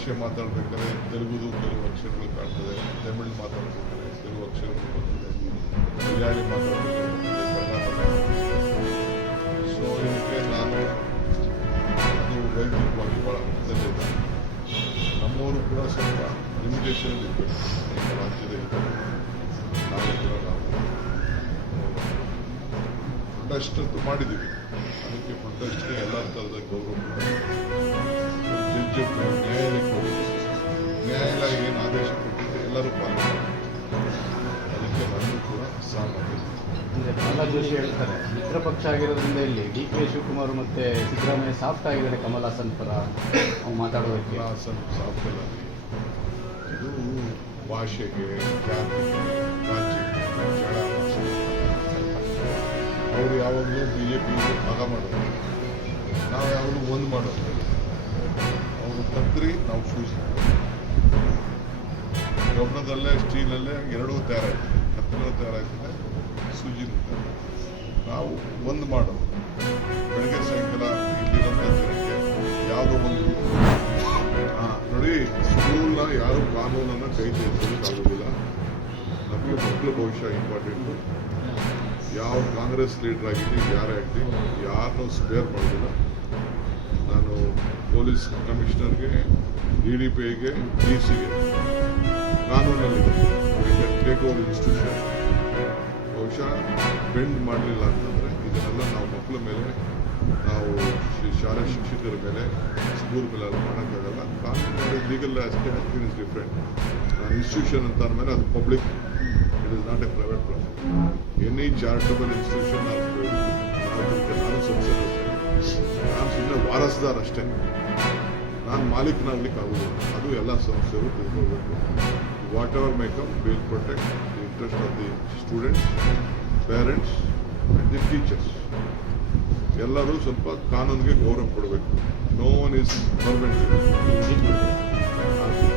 ಭಾಷೆ ಮಾತಾಡಬೇಕಾದ್ರೆ ತೆಲುಗುದು ಕೆಲವು ಅಕ್ಷರಗಳು ಕಾಣ್ತದೆ, ತಮಿಳು ಮಾತಾಡಬೇಕಾದ್ರೆ ಕೆಲವು ಅಕ್ಷರಗಳು ಬರ್ತದೆ, ಮಲಯಾಳಿ ಮಾತಾಡಬೇಕಾದ್ರೆ ಕನ್ನಡ. ಸೊ ಇದಕ್ಕೆ ನಾನು ಅದು ವೈದ್ಯಕವಾಗಿ ಭಾಳ ಮುಖ್ಯದಲ್ಲಿದೆ. ನಮ್ಮವರು ಕೂಡ ಸ್ವಲ್ಪ ಲಿಮಿಟೇಷನ್ ಇರಬೇಕು ನಮ್ಮ ರಾಜ್ಯದ ನಾವು ಕೂಡ ನಾವು ಪ್ರೊಟೆಸ್ಟ್ ಮಾಡಿದ್ದೀವಿ. ಅದಕ್ಕೆ ಪ್ರೊಟೆಸ್ಟ್ಗೆ ಎಲ್ಲ ಥರದ ಗೌರವ ಜಡ್ಜ್ ನ್ಯಾಯಾಲಯಕ್ಕೆ ಹೋಗಿ ನ್ಯಾಯಾಲಯ ಏನು ಆದೇಶ ಕೊಟ್ಟಿದೆ ಎಲ್ಲರೂ ಪಾಲನೆ ಅದಕ್ಕೆ ನಾನು ಕೂಡ ಸಹಮತ. ಅಂದರೆ ಪ್ರಹ್ಲಾದ್ ಜೋಶಿ ಹೇಳ್ತಾರೆ ಮಿತ್ರ ಪಕ್ಷ ಆಗಿರೋದ್ರಿಂದ ಇಲ್ಲಿ DK ಶಿವಕುಮಾರ್ ಮತ್ತು ಸಿದ್ದರಾಮಯ್ಯ ಸಾಫ್ಟ್ ಆಗಿದ್ದಾರೆ ಕಮಲ್ ಹಾಸನ್ ಪರ ಮಾತಾಡೋದಕ್ಕೆ. ಕಮಲ್ ಹಾಸನ್ ಸಾಫ್ಟ್ ಅಲ್ಲ, ಇದು ಭಾಷೆಗೆ ಜಾತಿಗೆ ರಾಜ್ಯಕ್ಕೆ ಜಡ ಅವರು ಯಾವಾಗಲೂ BJP ಭಾಗ ಮಾಡೋದು, ನಾವು ಯಾವಾಗಲೂ ಒಂದು ಮಾಡೋದು. ಅವರು ಕತ್ರಿ ನಾವು ಶೂಸ್ ಕಬ್ಬಣದಲ್ಲೇ ಸ್ಟೀಲಲ್ಲೇ ಎರಡೂ ತಯಾರಾಗ್ತದೆ, ಕತ್ತಲು ತಯಾರಾಗ್ತದೆ, ಸೂಜಿನೂ ನಾವು ಒಂದು ಮಾಡೋದು. ಬೆಳಗ್ಗೆ ಸಾಯಂಕಾಲ ಇಲ್ಲಿರೋಂಥ ಜನಕ್ಕೆ ಯಾವುದೋ ಒಂದು ನೋಡಿ, ಸ್ಕೂಲ್ನ ಯಾರು ಕಾನೂನನ್ನು ಕೈ ತೆಗೆದುಕೊಳ್ಳೋಕ್ಕಾಗೋದಿಲ್ಲ. ನಮಗೆ ಮಕ್ಕಳು ಭವಿಷ್ಯ ಇಂಪಾರ್ಟೆಂಟು. ಯಾವ ಕಾಂಗ್ರೆಸ್ ಲೀಡರ್ ಆಗಿರಲಿ ಯಾರೇ ಆಗಲಿ ಯಾರನ್ನೂ ಸ್ಪೇರ್ ಮಾಡೋದಿಲ್ಲ. ನಾನು ಪೊಲೀಸ್ ಕಮಿಷನರ್ಗೆ, DDPIಗೆ, DCಗೆ ಕಾನೂನಲ್ಲಿದೆ ಟೇಕ್ ಓವರ್ ಇನ್ಸ್ಟಿಟ್ಯೂಷನ್. ಬಹುಶಃ ಬೆಂಡ್ ಮಾಡಲಿಲ್ಲ ಅಂತಂದರೆ ಇದನ್ನೆಲ್ಲ ನಾವು ಮಕ್ಕಳ ಮೇಲೆ, ನಾವು ಶಾಲಾ ಶಿಕ್ಷಕರ ಮೇಲೆ, ಸ್ಕೂಲ್ ಮೇಲೆ ಎಲ್ಲ ಮಾಡೋಕ್ಕಾಗಲ್ಲ. ಕಾನೂನು ಲೀಗಲ್ ಅಷ್ಟೇ ಇಸ್ ಡಿಫ್ರೆಂಟ್. ನಾನು ಇನ್ಸ್ಟಿಟ್ಯೂಷನ್ ಅಂತ ಅಂದಮೇಲೆ ಅದು public, it is not A private profit. Any charitable institution ನಾನು ಸಂಸದ, ನಾನು ಸುಮ್ಮನೆ ವಾರಸ್ದಾರ ಅಷ್ಟೇ, ನಾನು ಮಾಲೀಕನಾಗಲಿಕ್ಕಾಗೋದಿಲ್ಲ. ಅದು ಎಲ್ಲ ಸಂಸ್ಥೆಗಳು ತಿಳ್ಕೊಳ್ಬೇಕು. Whatever may come will protect the interest of the students, parents and the teachers. ಎಲ್ಲರೂ ಸ್ವಲ್ಪ ಕಾನೂನಿಗೆ ಗೌರವ ಕೊಡಬೇಕು. No one is permanent.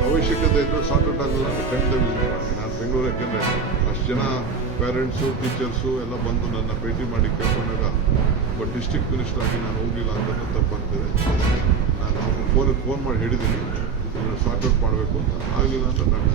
ಅವಶ್ಯಕತೆ ಇದ್ದರೆ ಸಾರ್ಟ್ ಔಟ್ ಆಗಲ್ಲ ಅಂತ ಖಂಡಿತ ವಿಸಿಟ್ ಮಾಡ್ತೀನಿ. ನಾನು ಬೆಂಗಳೂರು, ಯಾಕೆಂದರೆ ಅಷ್ಟು ಜನ ಪೇರೆಂಟ್ಸು ಟೀಚರ್ಸು ಎಲ್ಲ ಬಂದು ನನ್ನ ಭೇಟಿ ಮಾಡಿ ಕೇಳ್ಕೊಂಡಾಗ ಒಬ್ಬ ಡಿಸ್ಟ್ರಿಕ್ಟ್ ಮಿನಿಸ್ಟರ್ ಆಗಿ ನಾನು ಹೋಗಲಿಲ್ಲ ಅಂತ ತಪ್ಪಾಗ್ತದೆ. ನಾನು ಅವ್ರಿಗೆ ಫೋನ್ ಮಾಡಿ ಹೇಳಿದ್ದೀನಿ ಸಾರ್ಟ್ ಔಟ್ ಮಾಡಬೇಕು ಅಂತ. ಆಗಲಿಲ್ಲ ಅಂತ ನಾನು